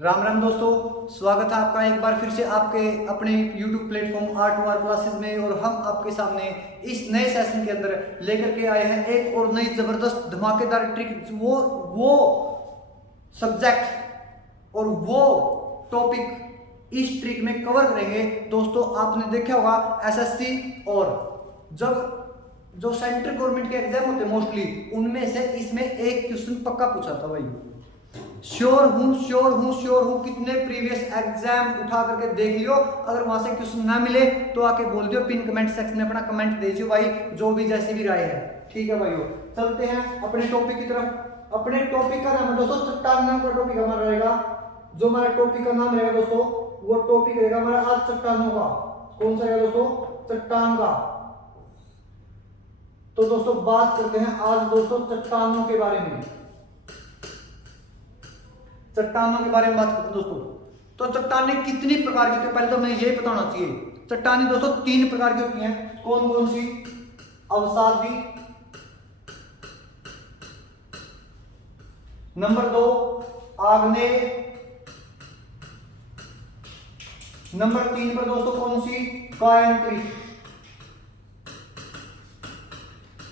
राम राम दोस्तों, स्वागत है आपका एक बार फिर से आपके अपने YouTube प्लेटफॉर्म R2R क्लासेस में। और हम आपके सामने इस नए सेशन के अंदर लेकर के आए हैं एक और नई जबरदस्त धमाकेदार ट्रिक। वो सब्जेक्ट और वो टॉपिक इस ट्रिक में कवर करेंगे। दोस्तों आपने देखा होगा SSC और जो सेंट्रल गवर्नमेंट के एग्जाम होते हैं मोस्टली, उनमें से इसमें एक क्वेश्चन पक्का पूछा था भाई। श्योर हूं कितने प्रीवियस एग्जाम उठा करके देख लियो। अगर वहां से क्वेश्चन ना मिले तो आके बोल दियो, पिन कमेंट सेक्शन में अपना कमेंट दीजिए भाई, जो भी जैसी भी राय है। ठीक है भाइयों, चलते हैं अपने टॉपिक की तरफ। अपने टॉपिक का नाम है दोस्तों चट्टान। नाम का टॉपिक हमारा रहेगा, जो हमारा टॉपिक का नाम रहेगा दोस्तों, वो टॉपिक रहेगा हमारा आज चट्टानों का। कौन सा रहेगा दोस्तों? चट्टान का। तो दोस्तों बात करते हैं आज दोस्तों चट्टानों के बारे में। चट्टानों के बारे में बात करते हैं दोस्तों। तो चट्टानें कितनी प्रकार की होती है, पहले तो हमें ये बताना चाहिए। चट्टानें दोस्तों 3 प्रकार की होती हैं। कौन कौन सी? अवसादी, नंबर 2 आग्नेय, नंबर 3 पर दोस्तों कौन सी? कायांतरिक।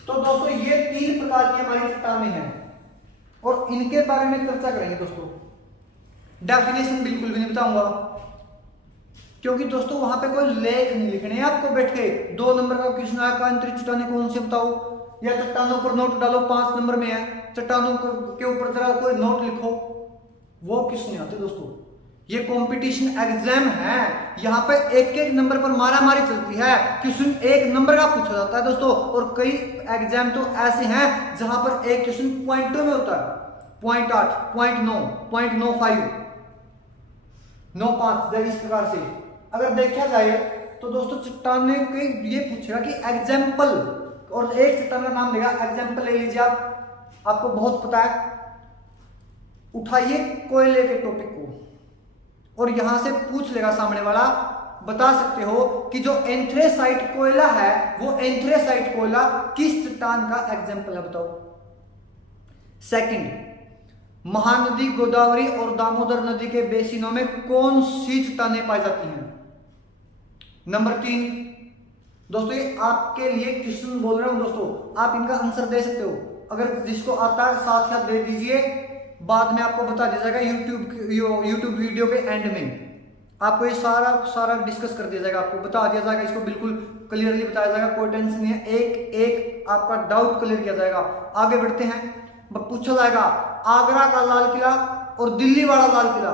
तो दोस्तों ये 3 प्रकार की हमारी चट्टानें हैं और इनके बारे में चर्चा करेंगे दोस्तों। डेफिनेशन बिल्कुल भी नहीं बताऊंगा, क्योंकि दोस्तों वहां पे कोई लेख नहीं लिखने हैं आपको बैठ के। 2 नंबर का क्वेश्चन आया, कायांतरिक चट्टानें कौन सी बताओ, या चट्टानों पर नोट डालो, 5 नंबर में है, चट्टानों के ऊपर जरा कोई नोट लिखो, वो क्वेश्चन नहीं आते दोस्तों। ये कंपटीशन एग्जाम है, यहाँ पे एक एक नंबर पर मारा मारी चलती है। क्वेश्चन 1 नंबर का पूछा जाता है दोस्तों, और कई एग्जाम तो ऐसे हैं जहां पर एक क्वेश्चन पॉइंटों में होता है। 0.8, 0.9, 0.95, 9.5 इस प्रकार से अगर देखा जाए तो दोस्तों चट्टान ने ये पूछेगा कि एग्जाम्पल, और एक चट्टान का नाम देगा। एग्जाम्पल ले लीजिए आप, आपको बहुत पता है। उठाइए कोयले के टॉपिक को और यहां से पूछ लेगा सामने वाला, बता सकते हो कि जो एंथ्रेसाइट कोयला है वो एंथ्रेसाइट कोयला किस चट्टान का एग्जाम्पल है, बताओ। सेकंड, महानदी गोदावरी और दामोदर नदी के बेसिनों में कौन सी चट्टानें पाई जाती हैं। नंबर 3 दोस्तों, ये आपके लिए क्वेश्चन बोल रहा हूं दोस्तों, आप इनका आंसर दे सकते हो। अगर जिसको आता है साथ साथ दे दीजिए, बाद में आपको बता दिया जाएगा यूट्यूब वीडियो के एंड में। आपको ये सारा डिस्कस कर दिया जाएगा, आपको बता दिया जाएगा, इसको बिल्कुल क्लियरली बताया जाएगा, कोई टेंशन नहीं है। एक आपका डाउट क्लियर किया जाएगा। आगे बढ़ते हैं। पूछा जाएगा आगरा का लाल किला और दिल्ली वाला लाल किला,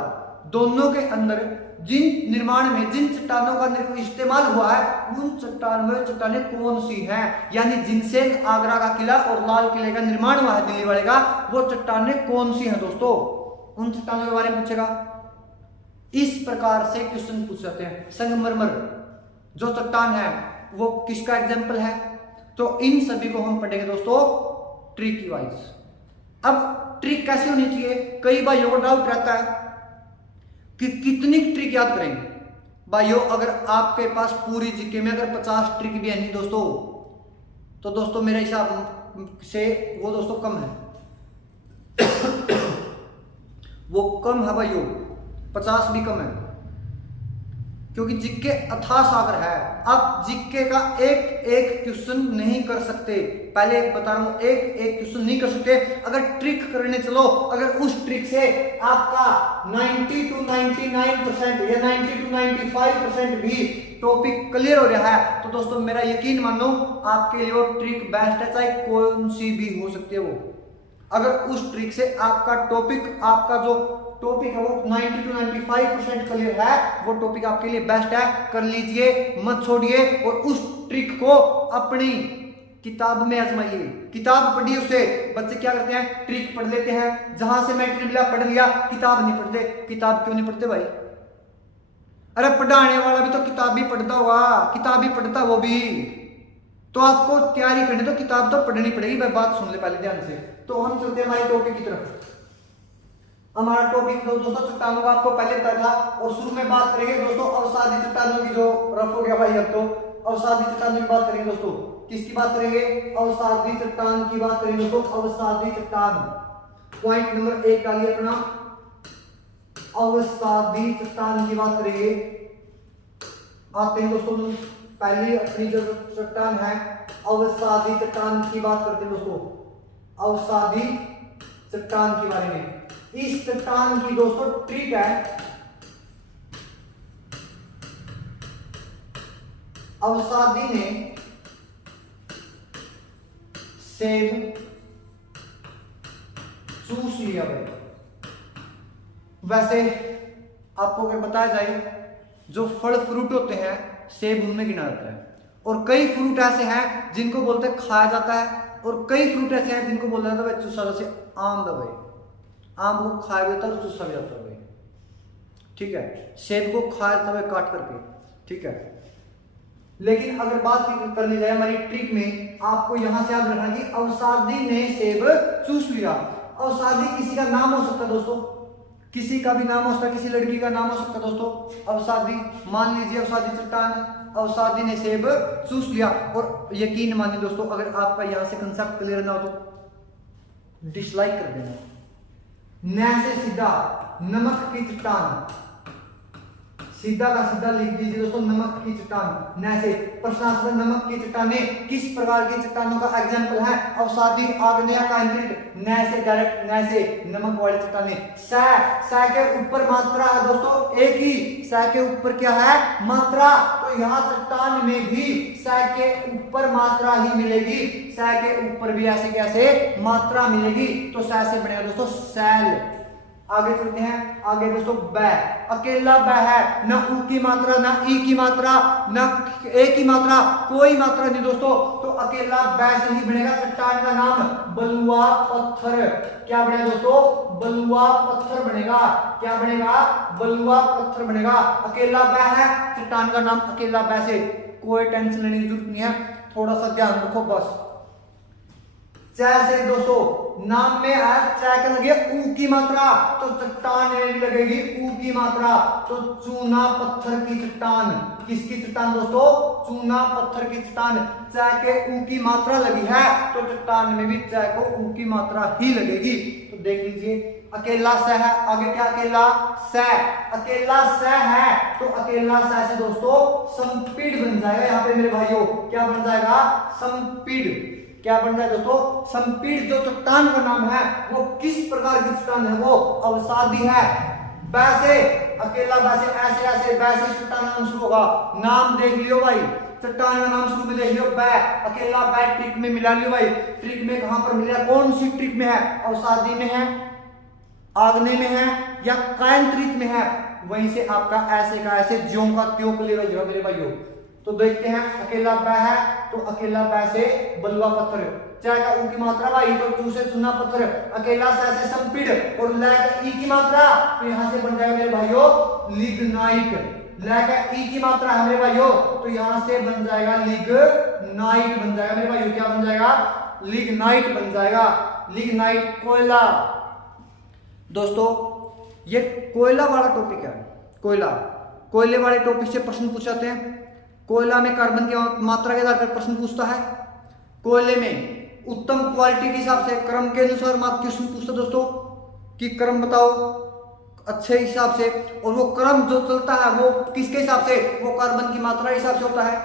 दोनों के अंदर जिन निर्माण में जिन चट्टानों का इस्तेमाल हुआ है, उन चट्टानें कौन सी हैं, यानी जिनसे आगरा का किला और लाल किले का निर्माण हुआ है दिल्ली वाले का, वो चट्टानें कौन सी हैं दोस्तों, उन चट्टानों के बारे में पूछेगा। इस प्रकार से क्वेश्चन पूछ जाते हैं। संगमरमर जो चट्टान है वो किसका एग्जाम्पल है, तो इन सभी को हम पढ़ेंगे दोस्तों ट्रिक वाइज। अब ट्रिक कैसे होनी चाहिए, कई भाइयों को डाउट रहता है कि कितनी ट्रिक याद करेंगे। भाइयों अगर आपके पास पूरी जीके में अगर 50 ट्रिक भी है नहीं दोस्तों, तो दोस्तों मेरे हिसाब से वो दोस्तों कम है वो कम है भाइयों, 50 भी कम है, क्योंकि जिक्के अथाह सागर है। आप जिक्के का एक क्वेश्चन नहीं कर सकते, पहले बता रहा हूं, एक क्वेश्चन नहीं कर सकते। अगर ट्रिक करने चलो, अगर उस ट्रिक से आपका 90 to 99% या 90 to 95% भी टॉपिक क्लियर हो रहा है, तो दोस्तों मेरा यकीन मानो आपके लिए वो ट्रिक बेस्ट है, चाहे कौन सी भी हो सकती है वो। अगर उस ट्रिक से आपका टॉपिक, आपका जो टॉपिक है वो 90 to 95% क्लियर है, वो टॉपिक आपके लिए बेस्ट है, कर लीजिए, मत छोड़िए। और उस ट्रिक को अपनी किताब में आजमाइए। किताब पढ़िए, उससे बच्चे क्या करते हैं, ट्रिक पढ़ लेते हैं, जहां से मैटेरियल मिला पढ़ लिया, किताब नहीं पढ़ते। किताब क्यों नहीं पढ़ते भाई? अरे पढ़ाने वाला भी तो किताब भी पढ़ता होगा, किताब भी पढ़ता वो भी, तो आपको तैयारी करनी तो किताब तो पढ़नी पड़ेगी। भाई बात सुन ले पहले ध्यान से। तो हम चलते हैं हमारे टॉपिक की तरफ। हमारा टॉपिक दोस्तों चट्टानों का आपको पहले पता था, और शुरू में बात करेंगे दोस्तों अवसादी चट्टानों की, जो रफ हो गया भाई अब तो। अवसादी चट्टानों की बात करेंगे दोस्तों, किसकी बात करेंगे? अवसादी चट्टान की बात करेंगे दोस्तों। अवसादी चट्टान, पॉइंट नंबर 1 डालिए अपना। अवसादी चट्टान की बात करेंगे, आते हैं दोस्तों पहली अपनी जो चट्टान है अवसादी चट्टान की बात करते हैं दोस्तों, अवसादी चट्टान के बारे में। इस चट्टान की दोस्तों ट्रिक है, अवसादी ने सेब चूस लिया भाई। वैसे आपको अगर बताया जाए जो फल फ्रूट होते हैं सेब उनमें गिना जाता है, और कई फ्रूट ऐसे हैं जिनको बोलते हैं खाया जाता है, और कई फ्रूट ऐसे हैं जिनको बोला जाता है चूसा, जैसे आम दवाई, आम को खाया जाता है और चूसा भी जाता है भाई, ठीक है। सेब को खाया जाता है काट करके, ठीक है। लेकिन अगर बात कर ली जाए हमारी ट्रिक में, आपको यहां से याद रखना कि अवसादी ने सेब चूस लिया। अवसादी किसी का नाम हो सकता है दोस्तों, किसी का भी नाम हो सकता है, किसी लड़की का नाम हो सकता है दोस्तों अवसादी। मान लीजिए अवसादी चट्टान, अवसादी ने सेब चूस लिया। और यकीन मानिए दोस्तों अगर आपका यहां से कंसेप्ट क्लियर ना हो तो डिसलाइक कर देना। न से सीधा नमक की चट्टान, सीधा का सीधा लिख दीजिए दोस्तों नमक की चट्टान। न से प्रश्नांतर नमक की चट्टानें किस प्रकार की चट्टानों का एग्जाम्पल है, अवसादी, आग्नेय, कांक्रीट। न से डायरेक्ट, न से नमक वाली चट्टानें। स के ऊपर मात्रा है दोस्तों एक ही, स के ऊपर क्या है मात्रा, तो यहाँ चट्टान में भी स के ऊपर मात्रा ही मिलेगी, स के ऊपर भी ऐसे कैसे मात्रा मिलेगी, तो स से बनेगा दोस्तों सैल। आगे चलते हैं, आगे दोस्तों बै, अकेला बै है, ना ऊ की मात्रा, ना ई की मात्रा, ना ए की मात्रा, कोई मात्रा नहीं दोस्तों, तो अकेला बै से ही बनेगा। चट्टान का नाम बलुआ पत्थर, क्या बनेगा दोस्तों बलुआ पत्थर बनेगा, क्या बनेगा बलुआ पत्थर बनेगा। अकेला बै है, चट्टान का नाम अकेला बै से, कोई टेंशन लेने की जरूरत नहीं है, थोड़ा सा ध्यान रखो बस। से दोस्तों नाम में है के लगे ऊ की मात्रा, तो चट्टान में भी लगेगी ऊ की मात्रा, तो चूना पत्थर की चट्टान, किसकी चट्टान दोस्तों चूना पत्थर की चट्टान। के ऊ की मात्रा लगी है तो चट्टान में भी को ऊ की मात्रा ही लगेगी। तो देख लीजिए अकेला स है, आगे क्या अकेला स, अकेला स है तो अकेला स से दोस्तों संपीड़ बन जाएगा। यहाँ पे मेरे भाइयों क्या बन जाएगा संपीड़, क्या बन जाए दोस्तों संपीड़। जो चट्टान का नाम है वो किस प्रकार की चट्टान है, वो अवसादी है। वैसे अकेला वैसे ऐसे ऐसे वैसे चट्टान नाम शुरू होगा, नाम देख लियो भाई, चट्टान का नाम शुरू में देख लियो बै, अकेला बै ट्रिक में मिला लियो भाई। ट्रिक में कहां पर मिला, कौन सी ट्रिक में है, अवसादी में है, आग्नेय में है या कायंत्रित में है, वहीं से आपका ऐसे का ऐसे ज्यों का त्यों क्लियर हो जाएगा मेरे भाइयों। तो देखते हैं अकेला बै है तो अकेला बै से बलुआ पत्थर, चाहे का ऊ की मात्रा भाई तो चू से चूना पत्थर, अकेला से संपीड़ और लै का ई की मात्रा, तो यहां से बन जाएगा मेरे भाइयों लिग्नाइट। लै का ई की मात्रा है मेरे भाइयों तो यहां से बन जाएगा लिग्नाइट बन जाएगा मेरे भाइयों, क्या बन जाएगा लिग्नाइट बन जाएगा। लिग्नाइट कोयला, दोस्तों ये कोयला वाला टॉपिक है, कोयला, कोयले वाले टॉपिक से प्रश्न पूछ जाते हैं। कोयला में कार्बन की मात्रा के आधार पर प्रश्न पूछता है। कोयले में उत्तम क्वालिटी के हिसाब से क्रम के अनुसार क्वेश्चन पूछता है दोस्तों कि क्रम बताओ अच्छे हिसाब से, और वो क्रम जो चलता है वो किसके हिसाब से, वो कार्बन की मात्रा के हिसाब से होता है।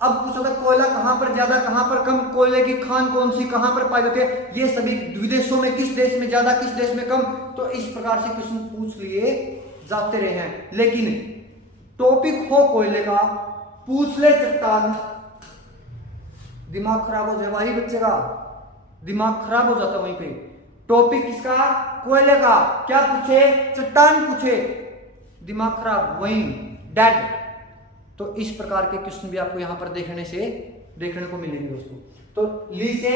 अब पूछा था कोयला कहां पर ज्यादा कहां पर कम, कोयले की खान कौन सी कहां पर पाई जाती है, ये सभी विदेशों में किस देश में ज्यादा किस देश में कम, तो इस प्रकार से क्वेश्चन पूछ लिए जाते रहे हैं। लेकिन टॉपिक हो कोयले का, पूछ ले चट्टान, दिमाग खराब हो जाए वही बच्चे का, दिमाग खराब हो जाता वहीं पे। टॉपिक किसका कोयले का, क्या पूछे चट्टान पूछे, दिमाग खराब वहीं डेड। तो इस प्रकार के क्वेश्चन भी आपको यहां पर देखने को मिलेंगे दोस्तों। तो ली से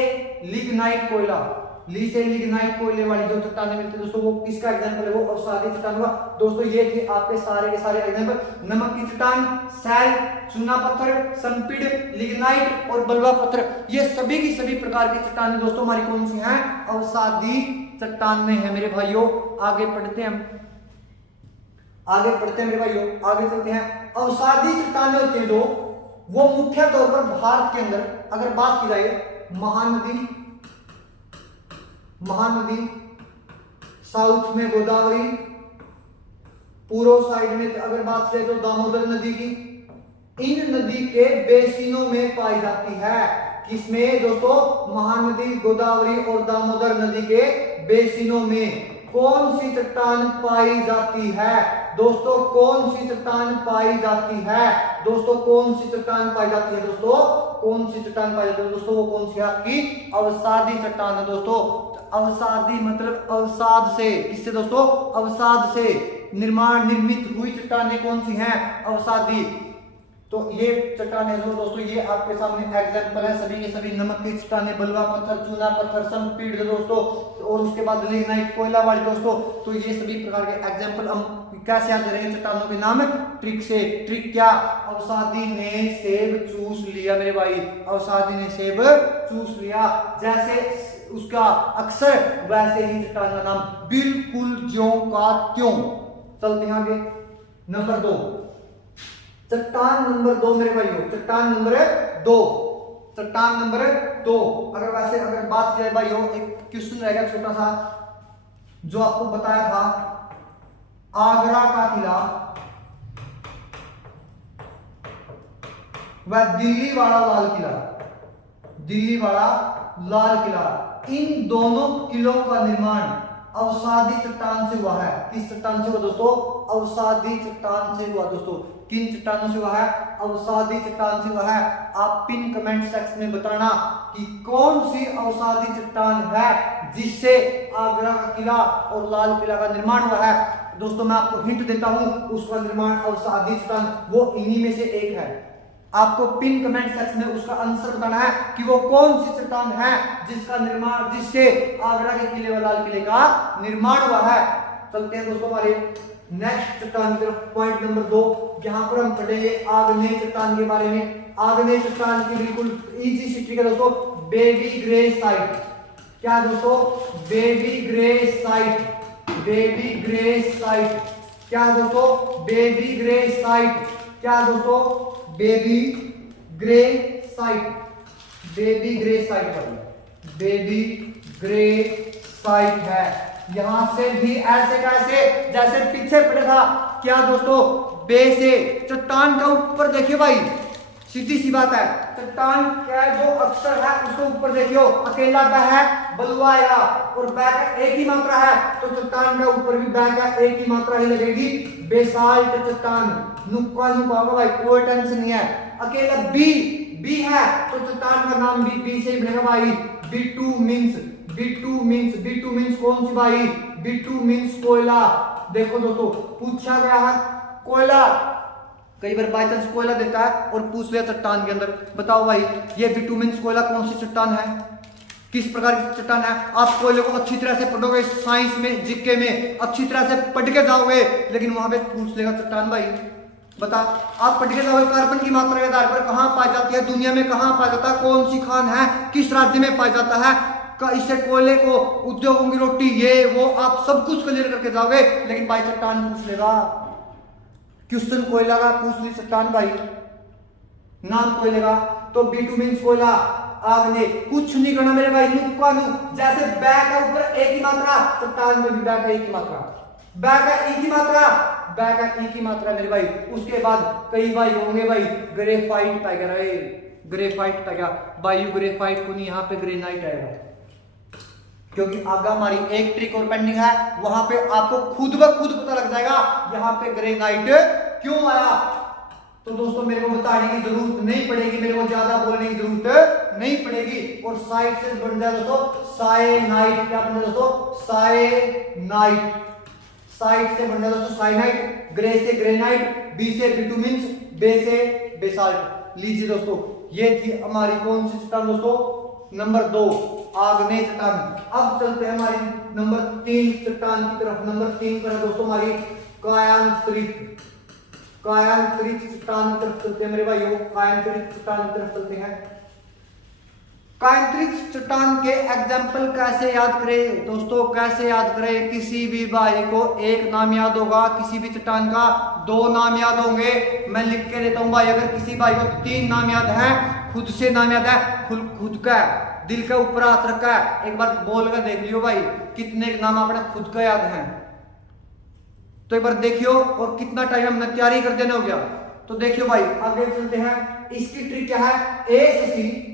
लिग्नाइट कोयला, ली से लिग्नाइट कोयले वाली जो चट्टानें मिलती है दोस्तों वो किसका एग्जांपल है, वो अवसादी चट्टान हुआ। दोस्तों ये थे आपके सारे के सारे एग्जांपल, नमक की चट्टान, सैल, चूना पत्थर, संपीड़, लिग्नाइट और बलुआ पत्थर, ये सभी की सभी प्रकार की चट्टानें दोस्तों हमारी कौन सी हैं, अवसादी चट्टान में है मेरे भाइयों। आगे पढ़ते हैं हम, आगे पढ़ते हैं मेरे भाइयों, आगे चलते हैं। अवसादी चट्टानें होती है जो वो मुख्य तौर पर भारत के अंदर अगर बात की जाए महानदी, महानदी, साउथ में गोदावरी, पूर्व साइड में अगर बात करें तो दामोदर नदी की, इन नदी के बेसिनों में पाई जाती है। किसमें दोस्तों? महानदी, गोदावरी और दामोदर नदी के बेसिनों में कौन सी चट्टान पाई जाती है? दोस्तों कौन सी चट्टान पाई जाती है? दोस्तों कौन सी चट्टान पाई जाती है? दोस्तों कौन सी चट्टान पाई जाती है? दोस्तों वो कौन सी है? आपकी अवसादी चट्टान है दोस्तों। अवसादी मतलब अवसाद से, किससे दोस्तों? अवसाद से निर्मित हुई चट्टानें कौन सी हैं? अवसादी। तो ये चट्टानें दोस्तों ये आपके सामने एग्जांपल है, सभी के सभी नमक की चट्टानें, बलुआ पत्थर, चूना पत्थर, संपीड़ दोस्तों, और उसके बाद लिग्नाइट, कोयला वाली दोस्तों। तो ये सभी प्रकार के एग्जांपल हम कैसे याद करेंगे चट्टानों के नाम? ट्रिक से। ट्रिक क्या? अवसादी ने सेब चूस लिया मेरे भाई, अवसादी ने सेब चूस लिया, जैसे उसका अक्सर वैसे ही चट्टान का नाम, बिल्कुल ज्यों का त्यों। चलते हैं आगे। नंबर 2, चट्टान नंबर 2 मेरे भाइयों, चट्टान नंबर 2, चट्टान नंबर 2। अगर बात किया भाइयों, एक क्वेश्चन रहेगा छोटा सा जो आपको बताया था, आगरा का किला व दिल्ली वाला लाल किला, दिल्ली वाला लाल किला, इन दोनों किलों का निर्माण अवसादी चट्टान से हुआ है। किस चट्टान से हुआ दोस्तों? अवसादी चट्टान से हुआ दोस्तों। किन चट्टानों से हुआ है? अवसादी चट्टान से हुआ है। आप पिन कमेंट सेक्शन में बताना कि कौन सी अवसादी चट्टान है जिससे आगरा का किला और लाल किला का निर्माण हुआ है। दोस्तों मैं आपको हिंट देता हूं, उसका निर्माण अवसादी चट्टान वो इन्हीं में से एक है। आपको पिन कमेंट सेक्शन में उसका आंसर बताना है कि वो कौन सी चट्टान है जिसका निर्माण, जिससे आगरा के किले व लाल किले का निर्माण हुआ है। चलते हैं दोस्तों हमारे नेक्स्ट चट्टान की तरफ। पॉइंट नंबर 2, यहां पर हम पढ़ेंगे आग्नेय चट्टान के बारे में। आग्नेय चट्टान की बिल्कुल इजी सी ट्रिक है दोस्तों, बेबी ग्रे साइट। क्या दोस्तों? Baby grey site, baby grey site. क्या दोस्तों? Baby grey site. क्या दोस्तों? Baby grey site, baby grey site वाली, बेबी ग्रे साइट है। यहां से भी ऐसे कैसे जैसे पीछे पड़े था। क्या दोस्तों? बे से चट्टान का ऊपर देखियो भाई, सीधी सी बात है, चट्टान का जो अक्षर है उसको ऊपर देखियो, अकेला ब है, बलुआ आएगा, और बैक एक ही मात्रा है तो चट्टान का ऊपर भी बैक है, एक ही मात्रा ही लगेगी। बेसाल्ट चट्टान, नुक्का नुक्का होगा भाई, कोई टेंशन नहीं है। अकेला बी है तो चट्टान का नाम भी बी से ही बनेगा भाई। बिटुमिन्स, बिटुमिन्स, बिटुमिन्स कौन सी भाई? बिटुमिन्स कोयला। देखो दोस्तों पूछा गया है कोयला, कई बार बाई चांस कोयला देता है और पूछ लिया चट्टान के अंदर, बताओ भाई ये बिटुमिन्स कोयला कौन सी चट्टान है, किस प्रकार की चट्टान है। आप कोयले को अच्छी तरह से पढ़ोगे, साइंस में जीके में अच्छी तरह से पढ़ के जाओगे, लेकिन वहां पे पूछ लेगा चट्टान भाई बता। आप पढ़ के जाओगे कार्बन की मात्रा के आधार पर कहां पाई जाती है, दुनिया में कहां पाया जाता है, कौन सी खान है, किस राज्य में पाया जाता है, इससे कोयले को, उद्योगों की रोटी, ये वो आप सब कुछ क्लियर करके जाओगे, लेकिन भाई चट्टान पूछ लेगा। क्वेश्चन कोयला का पूछ ली चट्टान भाई, नाम कोयले का, तो बिटुमिन्स कोयला, आग्नेय, कुछ नहीं करना मेरे भाई, नुक्का नु, जैसे बैक है ऊपर एक ही मात्रा, चट्टान में भी बैक है एक ही मात्रा, बैक है एक ही मात्रा, बैक है एक ही मात्रा मेरे भाई। उसके बाद कई भाई होंगे भाई ग्रेफाइट पाएगा, ग्रेफाइट पाएगा भाई, ग्रेफाइट को नहीं, यहाँ पे ग्रेनाइट आएगा, क्योंकि आगे हमारी एक ट्रिक और पेंडिंग है, वहां पे आपको खुद ब खुद पता लग जाएगा यहाँ पे ग्रेनाइट क्यों आया। तो दोस्तों मेरे को बताने की जरूरत नहीं पड़ेगी, मेरे को ज्यादा बोलने की जरूरत नहीं पड़ेगी, और साइड से बन जाए दोस्तों साइनाइट। क्या बन जाए दोस्तों? साइनाइट, साइड से बन जाए दोस्तों साइनाइट, ग्रे से ग्रेनाइट, बी से बिटुमिन्स, बे से बेसाल्ट। लीजिए दोस्तों ये थी हमारी कौन सी चट्टान दोस्तों? नंबर 2 आग्नेय चट्टान। अब चलते हैं हमारी नंबर 3 चट्टान की तरफ। नंबर 3 पर है दोस्तों हमारी कायांतरित, कायांतरित चट्टान की तरफ चलते हैं मेरे भाइयों, कायांतरित चट्टान की तरफ चलते हैं। कायांतरित चट्टान के एग्जाम्पल कैसे याद करें दोस्तों, कैसे याद करें? किसी भी भाई को एक नाम याद होगा, किसी भी चट्टान का 2 नाम याद होंगे। मैं लिख के देता हूं भाई, अगर किसी भाई को 3 नाम याद है, खुद से नाम याद है, खुद का दिल के ऊपर हाथ रखा है, एक बार बोल कर देख लियो भाई कितने नाम अपने खुद का याद है। तो एक बार देखियो, और कितना टाइम हमने तैयारी कर देना हो गया। तो देखियो भाई आगे चलते हैं। इसकी ट्रिक क्या है, ए से सी,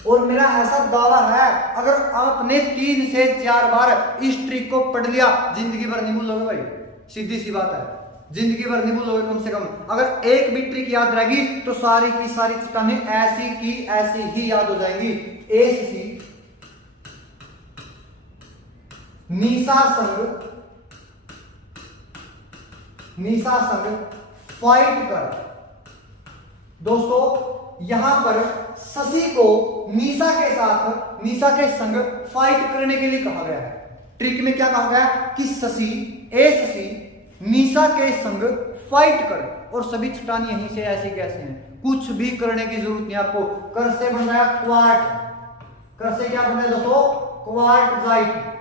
और मेरा ऐसा दावा है अगर आपने 3 से 4 बार इस ट्रिक को पढ़ लिया, जिंदगी भर नहीं भूलोगे भाई, सीधी सी बात है, जिंदगी भर नहीं भूलोगे। कम से कम अगर एक भी ट्रिक याद रहेगी तो सारी की सारी चट्टानें ऐसी की ऐसी ही याद हो जाएंगी। ए से सी, नीसा संग फाइट कर। दोस्तों यहां पर शशि को नीसा के संग फाइट करने के लिए कहा गया है। ट्रिक में क्या कहा गया कि शशि नीसा के संग फाइट कर, और सभी चट्टान यहीं से ऐसे कैसे हैं, कुछ भी करने की जरूरत नहीं आपको। कर से बन रहा है क्वार्ट, कर से क्या बन रहा है दोस्तों, क्वार्टजाइट।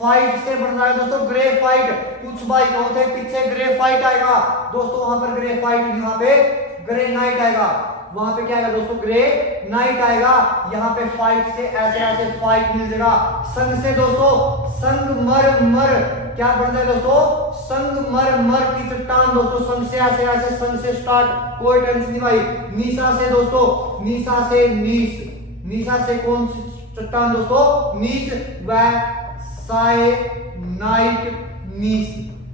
फाइट से बन रहा है दोस्तों ग्रेफाइट। कुछ भाई होते पीछे ग्रेफाइट आएगा दोस्तों, वहां पर ग्रेफाइट, यहाँ पे ग्रेनाइट आएगा, वहां पे क्या आएगा दोस्तों, ग्रेनाइट आएगा। यहाँ पे फाइट से ऐसे ऐसे फाइट मिल जाएगा। संग से दोस्तों संगमरमर, क्या बनता है दोस्तों, संगमरमर की चट्टान। दोस्तों संग से ऐसे ऐसे, संग से स्टार्ट, कोई टेंशन नहीं भाई। नीसा से दोस्तों, नीसा से नीस, नीसा से कौन सी चट्टान दोस्तों, नीस व साइनाइट नीस,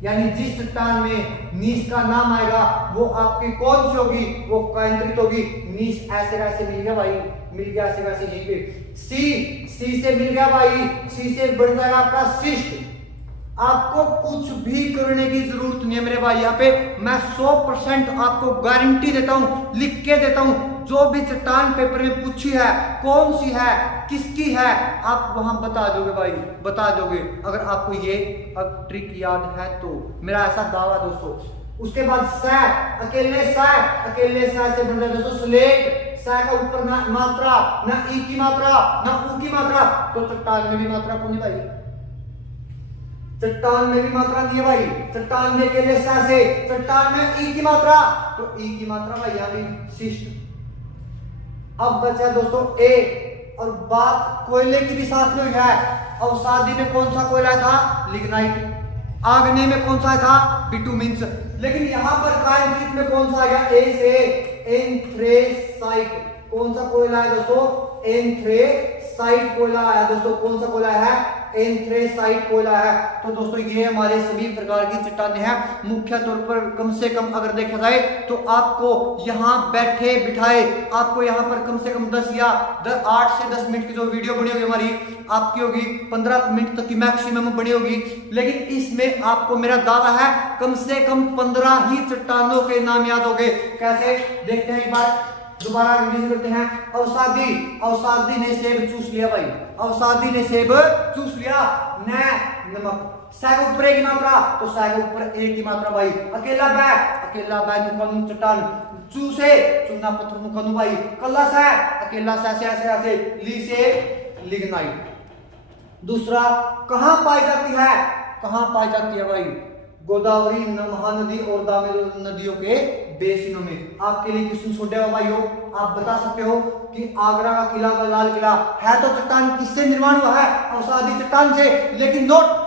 यानी जिस चट्टान में नीस का नाम आएगा वो आपकी कौन सी होगी, वो केंद्रित होगी। नीस ऐसे ऐसे मिल गया भाई, मिल गया ऐसे वैसे यहीं पे। सी से मिल गया भाई, सी से बन जाएगा आपका शिष्ट। आपको कुछ भी करने की जरूरत नहीं है मेरे भाई, यहाँ पे मैं 100% आपको गारंटी देता हूं, लिख के देता हूं। जो भी चट्टान पेपर में पूछी है, कौन सी है, किसकी है, आप वहां बता दोगे भाई, बता दोगे अगर आपको ये अब ट्रिक याद है तो। मेरा ऐसा दावा दोस्तों। उसके बाद अकेले से बन रहा है दोस्तों स्लेट। सा का ऊपर ना मात्रा, ना ई की मात्रा, ना ऊ की मात्रा, तो चट्टान में भी मात्रा कौन है भाई, चट्टान में भी मात्रा नहीं है भाई। चट्टान में अकेले सा से, चट्टान में ई की मात्रा, तो ई की मात्रा भाई यहाँ भी शिष्ट। अब बचा दोस्तों ए, और बात कोयले की भी साथ में हुई है। अवसादी में कौन सा कोयला था, लिग्नाइट। आग्नेय में कौन सा था, बिटुमिन्स। लेकिन यहां पर काइनेटिक में कौन सा आ गया, ए से एंथ्रेसाइट। कौन सा कोयला है दोस्तों, एंथ्रेसाइट कोयला है दोस्तों। कौन सा कोयला है, एंथ्रेसाइट कोयला है। तो दोस्तों ये हमारे सभी प्रकार की चट्टानें हैं। मुख्य तौर पर कम से कम अगर देखा जाए तो आपको यहाँ बैठे बिठाए, आपको यहाँ पर कम से कम 10 या 8 से 10 मिनट की जो वीडियो बनी होगी हमारी, आपकी होगी 15 मिनट तक की मैक्सिमम बनी होगी। लेकिन इसमें आपको मेरा दावा है कम से कम 15 ही चट्टानों के नाम याद होंगे। कैसे देखते हैं एक बार, दोबारा रिवीजन करते हैं। अवसादी ने सेब चूस लिया भाई, अवसादी ने सेब चूस लिया। नमक, सा के ऊपर ए की मात्रा, तो सा के ऊपर ए की मात्रा भाई। अकेला बै नुकनु चट्टान। चूसे, चुना पत्थर नुकनु भाई। कल्ला सा, अकेला सा से ऐसे ऐसे। ली से लिग्नाइट। दूसरा कहां पाई जाती है भाई, गोदावरी, महानदी और दामोदर नदियों के बेसिनों में। आपके लिए क्वेश्चन छोटे हो भाई हो, आप बता सकते हो कि आगरा का किला व लाल किला है तो चट्टान किससे निर्माण हुआ है, अवसादी चट्टान से। लेकिन नोट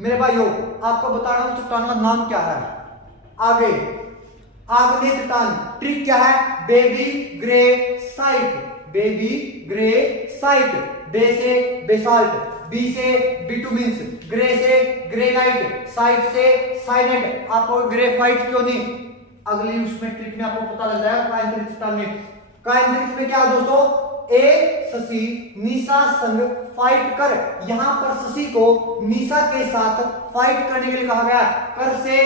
मेरे भाई हो, आपको बता रहा हूं चट्टान का नाम क्या है। आगे आग्नेय चट्टान, ट्रिक क्या है, बेबी ग्रे साइट। बे से बेसाल्ट, बी से बिटुमिन्स, ग्रे से ग्रेनाइट, साइट से साइनाइट। आपको ग्रेफाइट क्यों नहीं, अगली उसमें ट्रिक में आपको पता लग जाएगा। काइनेटिक चट्टान में, काइनेटिक में क्या दोस्तों, ए शशि नीसा संग फाइट कर। यहां पर शशि को नीसा के साथ फाइट करने के लिए कहा गया। कर से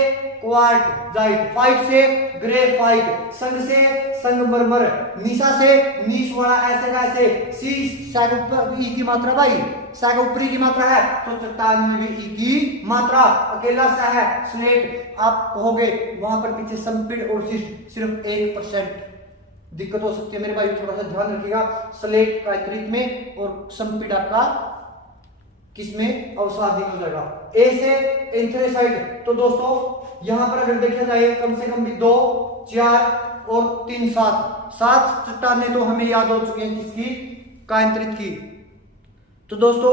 क्वार्टजाइट, फाइट से ग्रेफाइट, संग से संगमरमर, नीसा से नीस वाला ऐसे कैसे। सी सा के ऊपर ई की मात्रा भाई, सा के ऊपर ई की मात्रा है तो चट्टान में भी ई की मात्रा। अकेला सा है स्लेट, आप कहोगे वहां पर पीछे संपीड़ और शिष्ट सिर्फ 1% दिक्कत हो सकती है मेरे भाई, थोड़ा सा ध्यान रखिएगा। स्लेट काइनेटिक में और संपीड़ आपका किसमें, अवसादी में हो जाएगा। ए से एंथ्रेसाइट। तो दोस्तों यहां पर अगर देखा जाए कम से कम भी 2, 4 और 3, 7 चट्टानें तो हमें याद हो चुकी हैं किसकी, काइनेटिक की। तो दोस्तों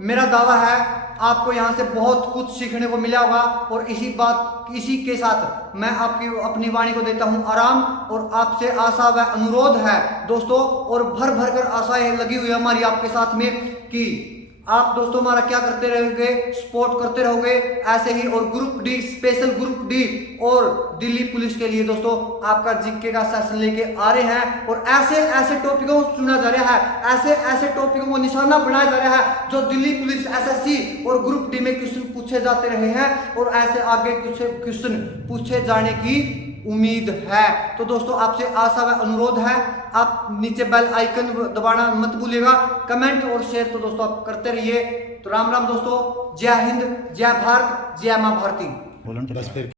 मेरा दावा है आपको यहाँ से बहुत कुछ सीखने को मिला होगा, और इसी के साथ मैं आपकी अपनी वाणी को देता हूँ आराम, और आपसे आशा व अनुरोध है दोस्तों, और भर भर कर आशाएं लगी हुई है हमारी आपके साथ में कि आप दोस्तों हमारा क्या करते रहोगे, सपोर्ट करते रहोगे ऐसे ही। और group D, special group D और दिल्ली पुलिस के लिए दोस्तों आपका जीके का सेशन लेके आ रहे हैं, और ऐसे ऐसे टॉपिकों को चुना जा रहा है, ऐसे ऐसे टॉपिकों को निशाना बनाया जा रहा है जो दिल्ली पुलिस, एसएससी और ग्रुप डी में क्वेश्चन पूछे जाते रहे हैं, और ऐसे आगे कुछ क्वेश्चन पूछे जाने की उम्मीद है। तो दोस्तों आपसे आशा व अनुरोध है, आप नीचे बेल आइकन दबाना मत भूलिएगा, कमेंट और शेयर तो दोस्तों आप करते रहिए। तो राम राम दोस्तों, जय हिंद, जय भारत, जय मां भारती।